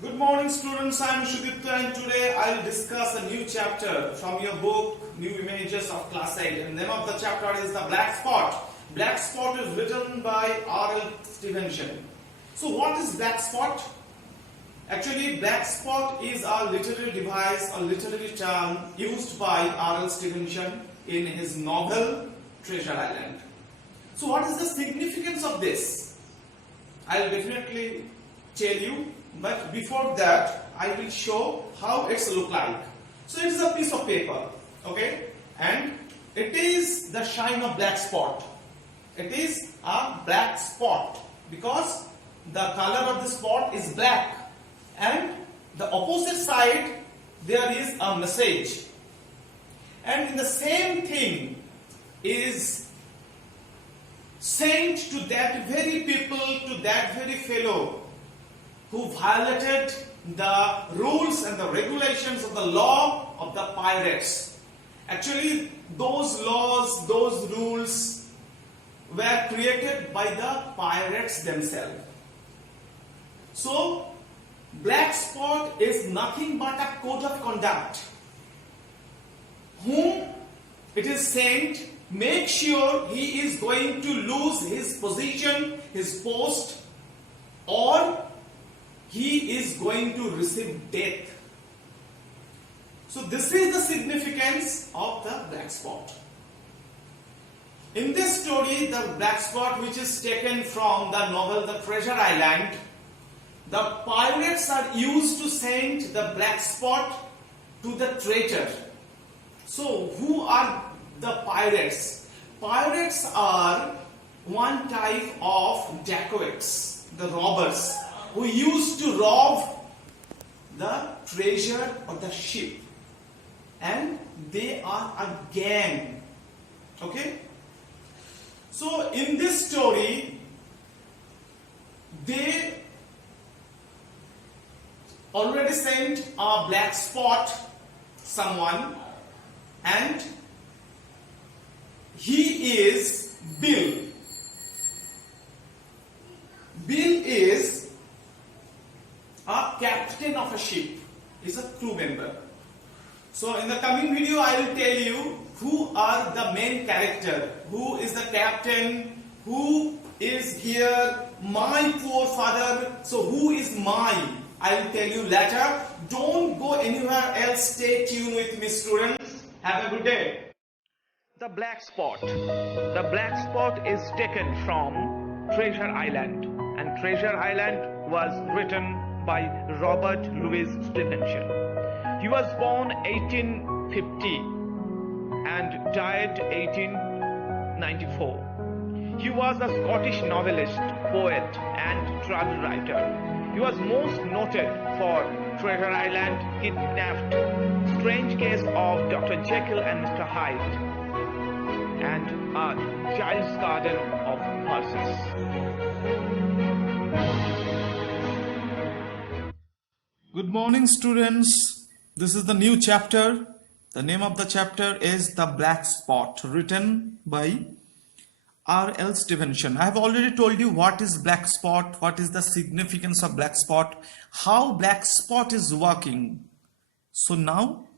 Good morning students, I am Shudipta and today I will discuss a new chapter from your book New Images of Class 8 and the name of the chapter is The Black Spot. Black Spot is written by R.L. Stevenson. So what is black spot? Actually black spot is a literary device, a literary term used by R.L. Stevenson in his novel Treasure Island. So what is the significance of this? I will definitely tell you. But before that, I will show how it's look like. So it is a piece of paper, okay, and it is the shine of black spot. It is a black spot because the color of the spot is black, and the opposite side there is a message, and in the same thing is sent to that very people, to that very fellow who violated the rules and the regulations of the law of the pirates. Actually, those laws, those rules were created by the pirates themselves. So, black spot is nothing but a code of conduct. Whom it is sent, make sure he is going to lose his position, his post, or he is going to receive death. So this is the significance of the black spot. In this story, the black spot, which is taken from the novel The Treasure Island, the pirates are used to send the black spot to the traitor. So who are the pirates? Pirates are one type of dacoits, the robbers, who used to rob the treasure or the ship, and they are a gang. Okay, so in this story they already sent a black spot someone, and he is Bill. Bill is a captain of a ship, is a crew member. So in the coming video I will tell you who are the main character, who is the captain, who is here my poor father. So who is my, I will tell you later. Don't go anywhere else, stay tuned with me students. Have a good day. The Black Spot. The Black Spot is taken from Treasure Island, and Treasure Island was written by Robert Louis Stevenson. He was born 1850 and died 1894. He was a Scottish novelist, poet and travel writer. He was most noted for Treasure Island, Kidnapped, Strange Case of Dr. Jekyll and Mr. Hyde, and A Child's Garden of Verses. Good morning students, this is the new chapter. The name of the chapter is The Black Spot, written by R.L. Stevenson. I have already told you what is black spot, what is the significance of black spot, how black spot is working. So now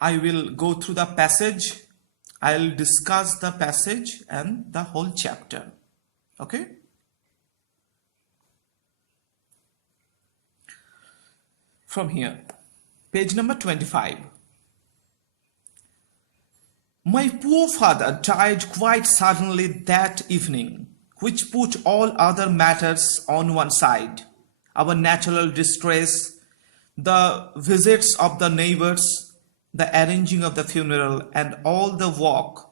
I will go through the passage. I will discuss the passage and the whole chapter. Okay? From here, page number 25. My poor father died quite suddenly that evening, which put all other matters on one side. Our natural distress, the visits of the neighbors, the arranging of the funeral, and all the work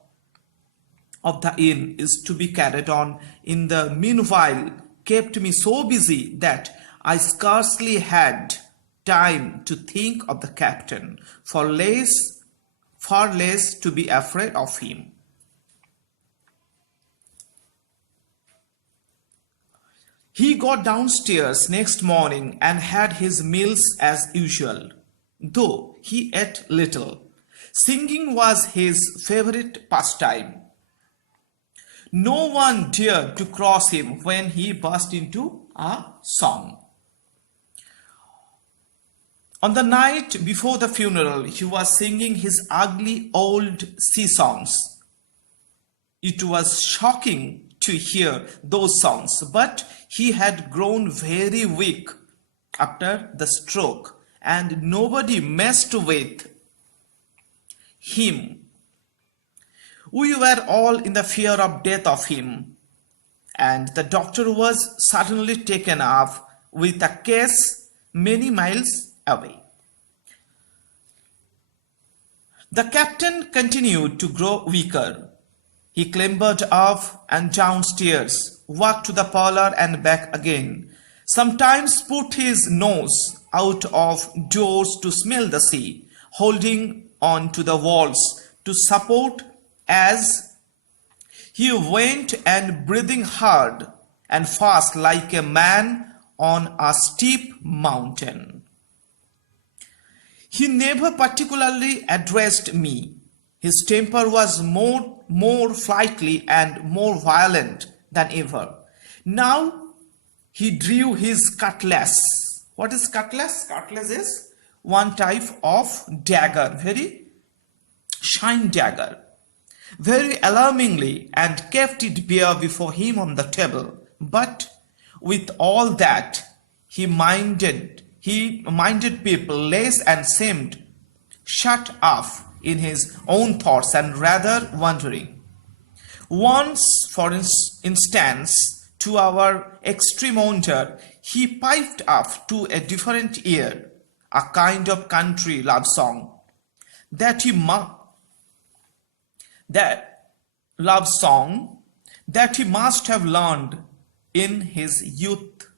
of the inn is to be carried on in the meanwhile kept me so busy that I scarcely had time to think of the captain, far less to be afraid of him. He got downstairs next morning and had his meals as usual, though he ate little. Singing was his favorite pastime. No one dared to cross him when he burst into a song. On the night before the funeral, he was singing his ugly old sea songs. It was shocking to hear those songs, but he had grown very weak after the stroke, and nobody messed with him. We were all in the fear of death of him, and the doctor was suddenly taken up with a case many miles away. The captain continued to grow weaker. He clambered up and down stairs, walked to the parlor and back again, sometimes put his nose out of doors to smell the sea, holding on to the walls to support as he went, and breathing hard and fast like a man on a steep mountain. He never particularly addressed me. His temper was more flighty and more violent than ever. Now he drew his cutlass. What is cutlass? Cutlass is one type of dagger, very shine dagger, very alarmingly, and kept it bare before him on the table. But with all that, he minded people less and seemed shut off in his own thoughts and rather wandering. Once, for instance, to our extreme wonder, he piped up to a different ear a kind of country love song that he must have learned in his youth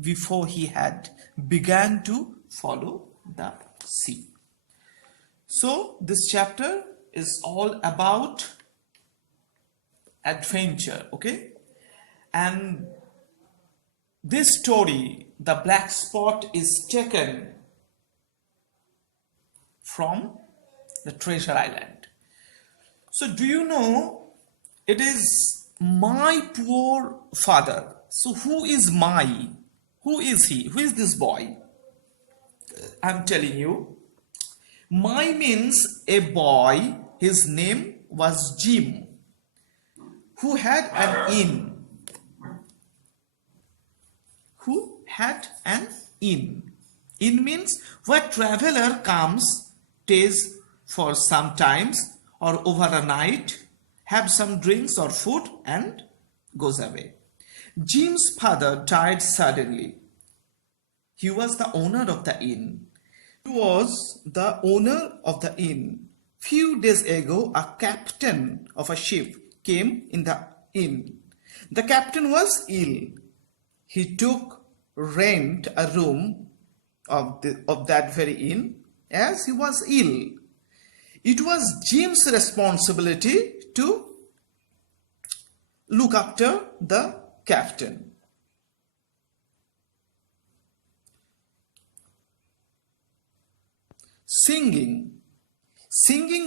before he had began to follow the sea. So this chapter is all about adventure, okay? And this story, the black spot, is taken from the Treasure Island. So do you know, it is my poor father. So who is my? Who is he? Who is this boy? I'm telling you. My means a boy. His name was Jim, who had an inn. Who had an inn. Inn means where traveler comes, stays for some times or over a night, have some drinks or food and goes away. Jim's father died suddenly. He was the owner of the inn. Few days ago, a captain of a ship came in the inn. The captain was ill. He took rent a room of that very inn as he was ill. It was Jim's responsibility to look after the captain. Singing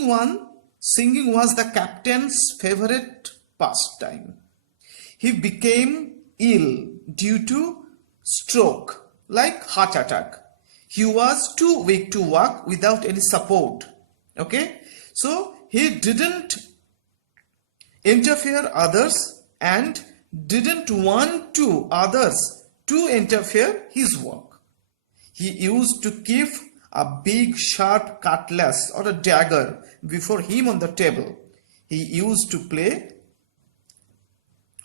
was the captain's favorite pastime. He became ill due to stroke, like heart attack. He was too weak to walk without any support. Okay, so he didn't interfere others and didn't want others to interfere his work. He used to keep a big sharp cutlass or a dagger before him on the table. He used to play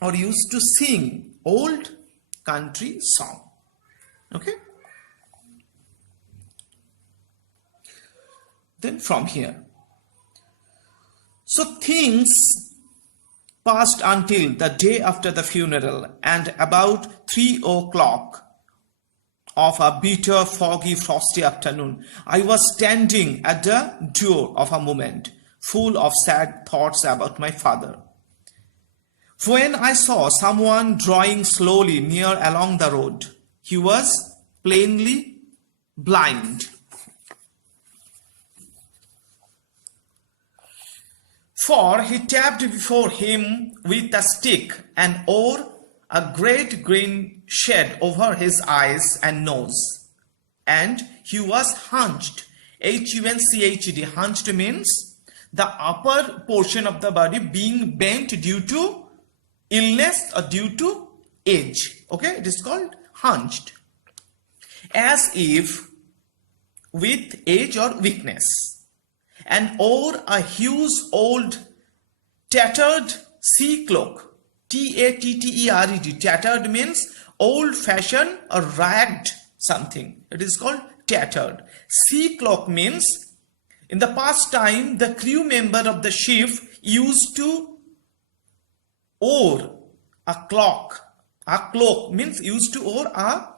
or used to sing old country song. Okay. Then from here. So things passed until the day after the funeral, and about 3 o'clock of a bitter, foggy, frosty afternoon, I was standing at the door of a moment, full of sad thoughts about my father, when I saw someone drawing slowly near along the road. He was plainly blind. For he tapped before him with a stick and wore a great green shade over his eyes and nose. and he was hunched. H-U-N-C-H-E-D. Hunched means the upper portion of the body being bent due to illness or due to age. Okay, it is called hunched. As if with age or weakness. And o'er a huge old tattered sea cloak. T-A-T-T-E-R-E-D. Tattered means old-fashioned or ragged something. It is called tattered. Sea cloak means in the past time the crew member of the ship used to oar a cloak. A cloak means used to oar a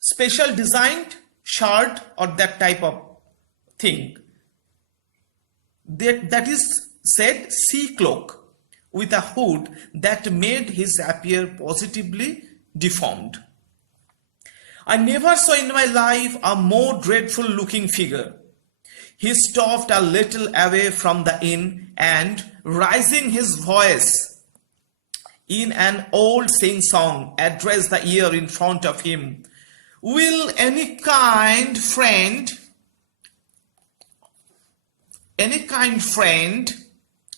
special designed shirt or that type of thing. That is said sea cloak with a hood that made his appear positively deformed. I never saw in my life a more dreadful looking figure. He stopped a little away from the inn and, raising his voice in an old sing-song, addressed the ear in front of him. Will any kind friend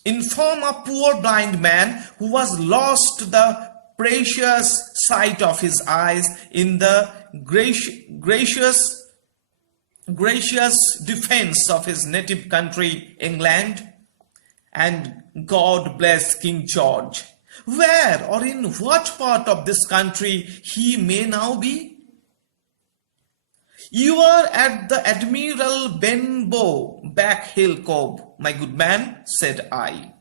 inform a poor blind man who was lost the precious sight of his eyes in the gracious defense of his native country, England? And God bless King George. Where or in what part of this country he may now be? You are at the Admiral Benbow, Back Hill Cove, my good man, said I.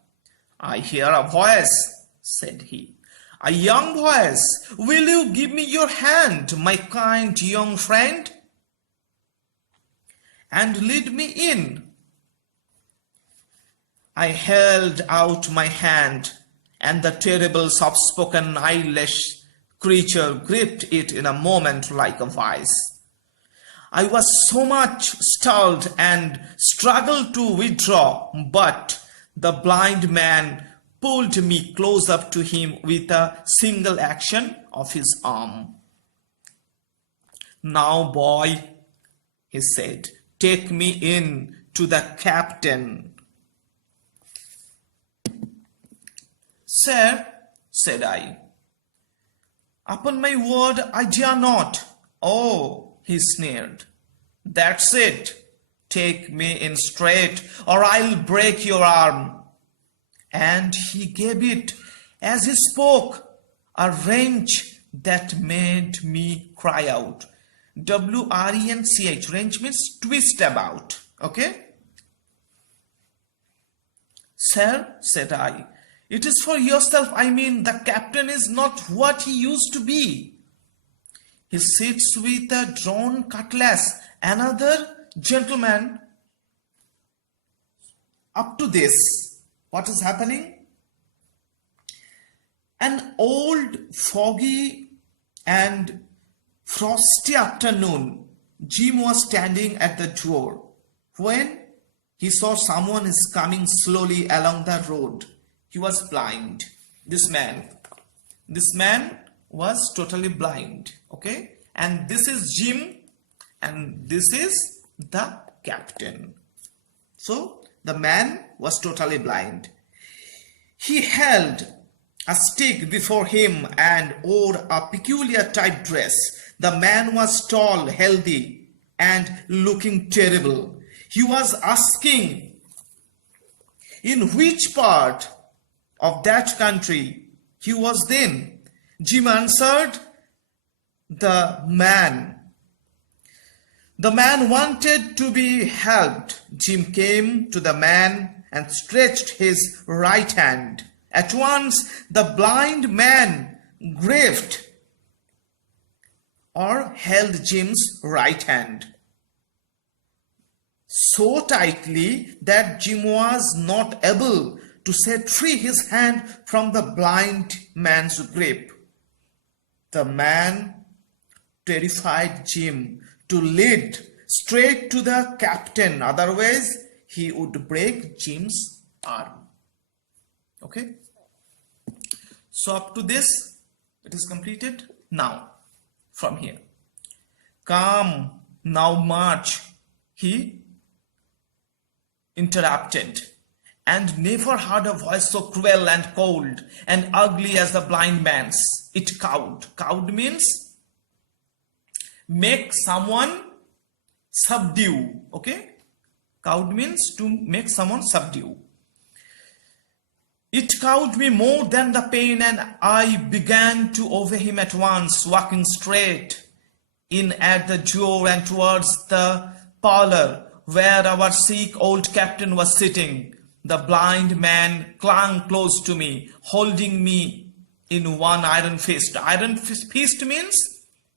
I hear a voice, said he. A young voice. Will you give me your hand, my kind young friend, and lead me in? I held out my hand, and the terrible soft-spoken eyelash creature gripped it in a moment like a vice. I was so much startled and struggled to withdraw, but the blind man pulled me close up to him with a single action of his arm. Now, boy, he said, take me in to the captain. Sir, said I, upon my word, I dare not. Oh, he sneered. That's it. Take me in straight, or I'll break your arm. And he gave it, as he spoke, a wrench that made me cry out. W-R-E-N-C-H. Wrench means twist about. Okay? Sir, said I, it is for yourself. I mean, the captain is not what he used to be. He sits with a drawn cutlass. Another gentleman. Up to this, what is happening? An old, foggy and frosty afternoon, Jim was standing at the door when he saw someone is coming slowly along the road. He was blind. This man was totally blind. Okay, and this is Jim, and this is the captain. So the man was totally blind. He held a stick before him and wore a peculiar tight dress. The man was tall, healthy, and looking terrible. He was asking in which part of that country he was then. Jim answered, the man wanted to be helped. Jim came to the man and stretched his right hand. At once the blind man grasped or held Jim's right hand so tightly that Jim was not able to set free his hand from the blind man's grip. The man terrified Jim to lead straight to the captain, otherwise he would break Jim's arm. Okay, so up to this it is completed. Now from here, come, Now march, he interrupted, and never heard a voice so cruel and cold and ugly as the blind man's. It cowed. Cowed means make someone subdue. Okay? Cowed means to make someone subdue. It cowed me more than the pain, and I began to obey him at once, walking straight in at the door and towards the parlor where our sick old captain was sitting. The blind man clung close to me, holding me in one iron fist. Iron fist means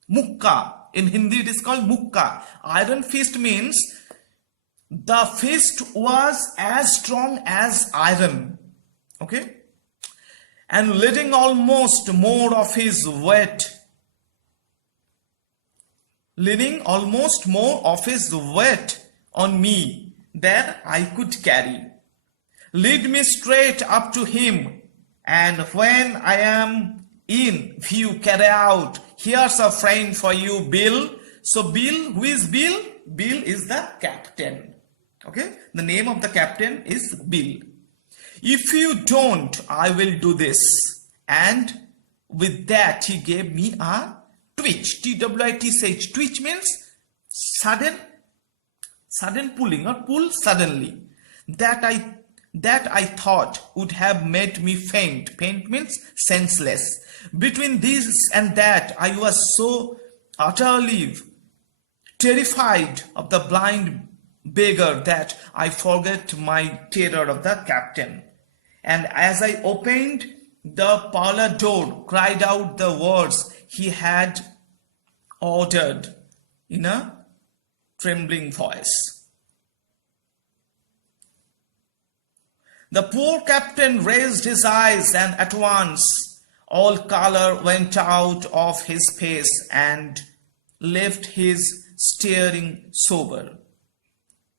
mukka. In Hindi it is called mukka. Iron fist means the fist was as strong as iron. Okay? And letting almost more of his weight on me than I could carry. Lead me straight up to him, and when I am in view, carry out, here's a friend for you, Bill. So Bill, who is Bill? Bill is the captain. Okay? The name of the captain is Bill. If you don't, I will do this. And with that, he gave me a twitch. T-W-I-T-C-H. Twitch means sudden pulling, or pull suddenly. That I thought would have made me faint. Faint means senseless. Between this and that, I was so utterly terrified of the blind beggar that I forgot my terror of the captain. And as I opened the parlor door, cried out the words he had ordered in a trembling voice. The poor captain raised his eyes, and at once all color went out of his face and left his staring sober.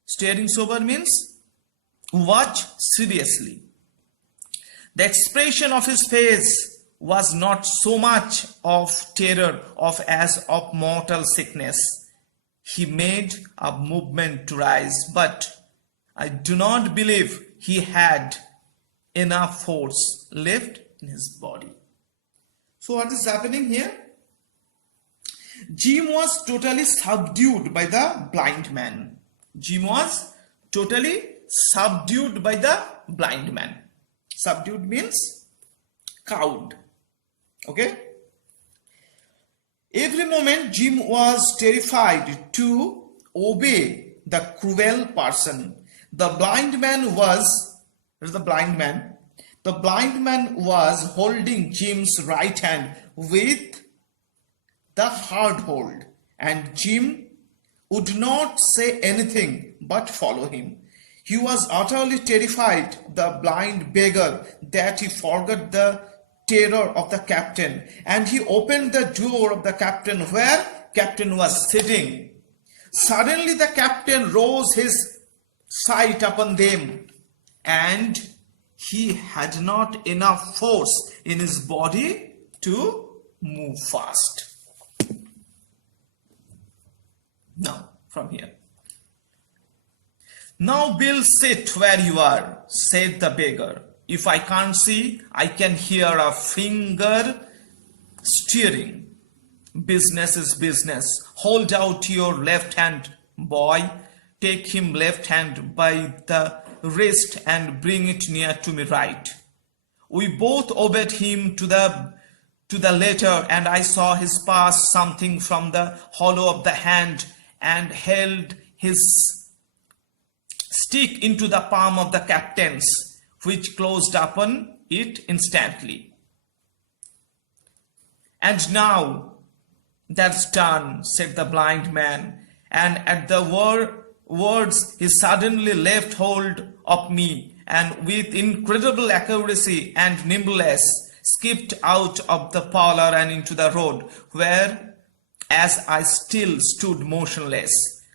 Staring sober means watch seriously. The expression of his face was not so much of terror as of mortal sickness. He made a movement to rise, but I do not believe he had enough force left in his body. So what is happening here? Jim was totally subdued by the blind man. Jim was totally subdued by the blind man. Subdued means cowed. Okay? Every moment Jim was terrified to obey the cruel person. The blind man was holding Jim's right hand with the hard hold, and Jim would not say anything but follow him. He was utterly terrified, the blind beggar, that he forgot the terror of the captain, and he opened the door of the captain where captain was sitting. Suddenly the captain rose his sight upon them, and he had not enough force in his body to move fast. Now, from here. Now, Bill, sit where you are, said the beggar. If I can't see, I can hear a finger steering. Business is business. Hold out your left hand, boy. Take him left hand by the wrist and bring it near to me right. We both obeyed him to the letter, and I saw his pass something from the hollow of the hand and held his stick into the palm of the captain's, which closed upon it instantly. And now that's done, said the blind man, and at the words he suddenly left hold of me, and with incredible accuracy and nimbleness skipped out of the parlor and into the road, where, as I still stood motionless,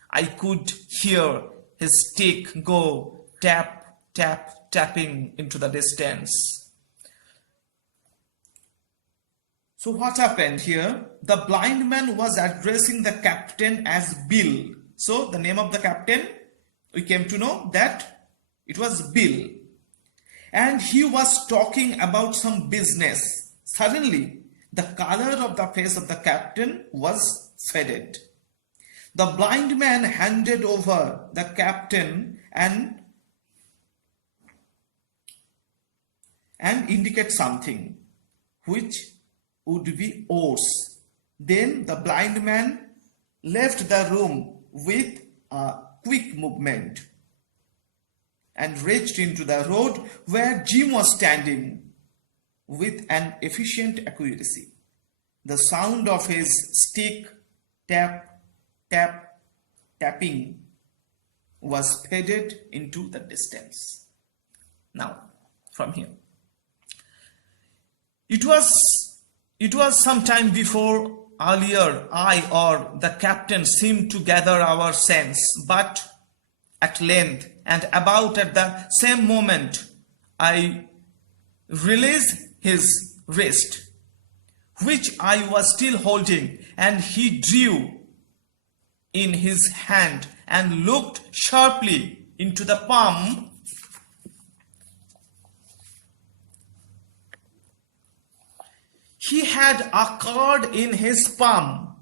I could hear his stick go tap, tap, tapping into the distance. So what happened here? The blind man was addressing the captain as Bill. So the name of the captain, we came to know that it was Bill. And he was talking about some business. Suddenly, the color of the face of the captain was faded. The blind man handed over the captain and indicate something which would be oars. Then the blind man left the room with a quick movement and reached into the road where Jim was standing with an efficient accuracy. The sound of his stick tap, tap, tapping was faded into the distance. Now, from here. It was some time before earlier I or the captain seemed to gather our sense, but at length and about at the same moment I released his wrist, which I was still holding, and he drew in his hand and looked sharply into the palm. He had a card in his palm.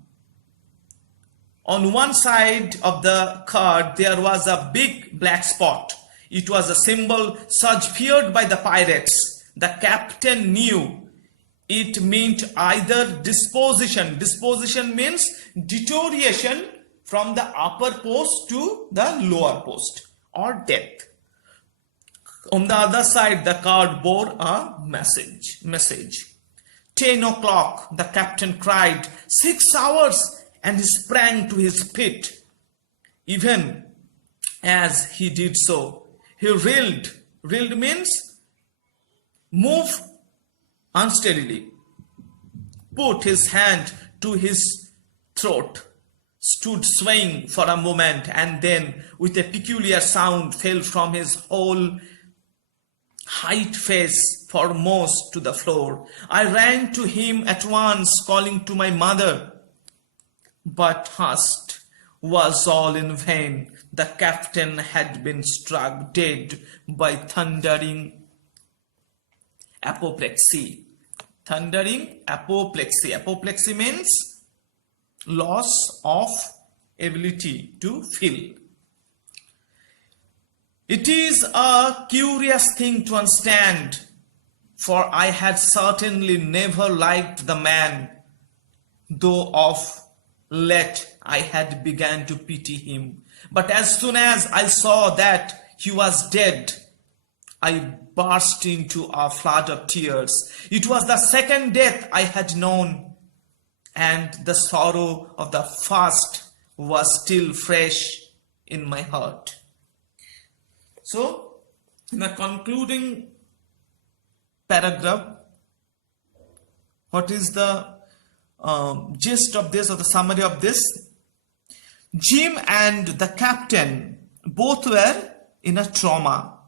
On one side of the card there was a big black spot. It was a symbol such feared by the pirates. The captain knew it meant either disposition. Disposition means deterioration from the upper post to the lower post, or death. On the other side the card bore a message. 10 o'clock, the captain cried. 6 hours, and he sprang to his feet. Even as he did so, he reeled. Reeled means move unsteadily. Put his hand to his throat, stood swaying for a moment, and then with a peculiar sound fell from his whole height face foremost to the floor. I ran to him at once, calling to my mother, but hushed was all in vain. The captain had been struck dead by thundering apoplexy. Thundering apoplexy. Apoplexy means loss of ability to feel. It is a curious thing to understand, for I had certainly never liked the man, though of late I had begun to pity him. But as soon as I saw that he was dead, I burst into a flood of tears. It was the second death I had known, and the sorrow of the first was still fresh in my heart. So, in the concluding paragraph, what is the gist of this, or the summary of this? Jim and the captain both were in a trauma.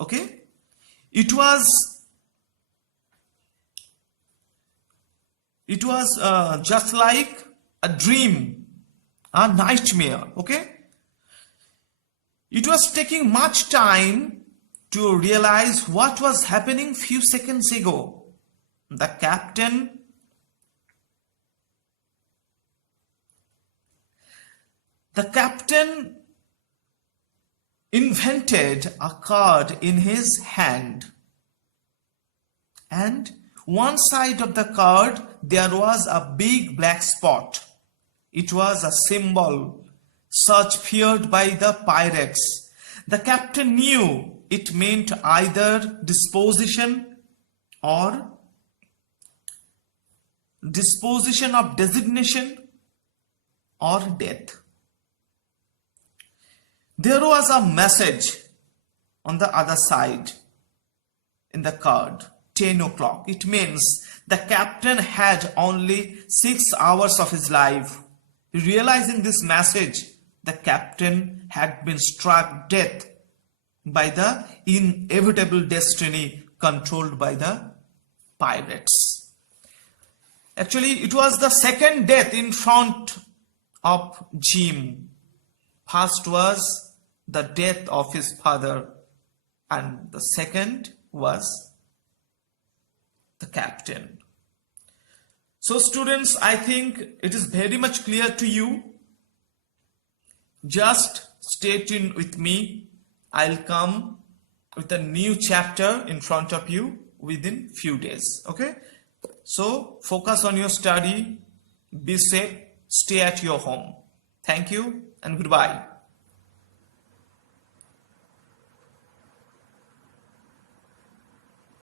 Okay? It was just like a dream, a nightmare. Okay? It was taking much time to realize what was happening few seconds ago. The captain invented a card in his hand, and one side of the card there was a big black spot. It was a symbol such feared by the pirates. The captain knew it meant either disposition or disposition of designation or death. There was a message on the other side in the card, 10 o'clock. It means the captain had only 6 hours of his life. Realizing this message, the captain had been struck dead by the inevitable destiny controlled by the pirates. Actually, it was the second death in front of Jim. First was the death of his father, and the second was the captain. So students, I think it is very much clear to you. Just stay tuned with me. I'll come with a new chapter in front of you within few days. Okay? So focus on your study. Be safe. Stay at your home. Thank you and goodbye.